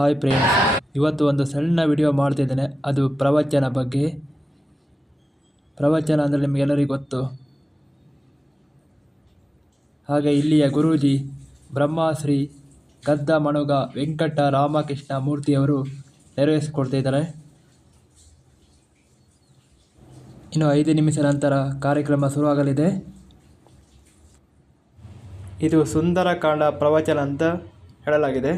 Hi friends, ಇವತ್ತು ಒಂದು ಸಣ್ಣ ವಿಡಿಯೋ ಮಾಡ್ತಿದ್ದೇನೆ. ಅದು ಪ್ರವಚನ ಬಗ್ಗೆ. ಪ್ರವಚನ ಅಂದರೆ ನಿಮಗೆಲ್ಲರಿಗೂ ಗೊತ್ತು. ಹಾಗೆ ಇಲ್ಲಿಯ ಗುರೂಜಿ ಬ್ರಹ್ಮಶ್ರೀ ಗದ್ದಮಣುಗ ವೆಂಕಟ ರಾಮಕೃಷ್ಣ ಮೂರ್ತಿಯವರು ನೆರವೇರಿಸಿಕೊಡ್ತಿದ್ದಾರೆ. ಇನ್ನು 5 ನಿಮಿಷ ನಂತರ ಕಾರ್ಯಕ್ರಮ ಶುರುವಾಗಲಿದೆ. ಇದು ಸುಂದರಕಾಂಡ ಪ್ರವಚನ ಅಂತ ಹೇಳಲಾಗಿದೆ.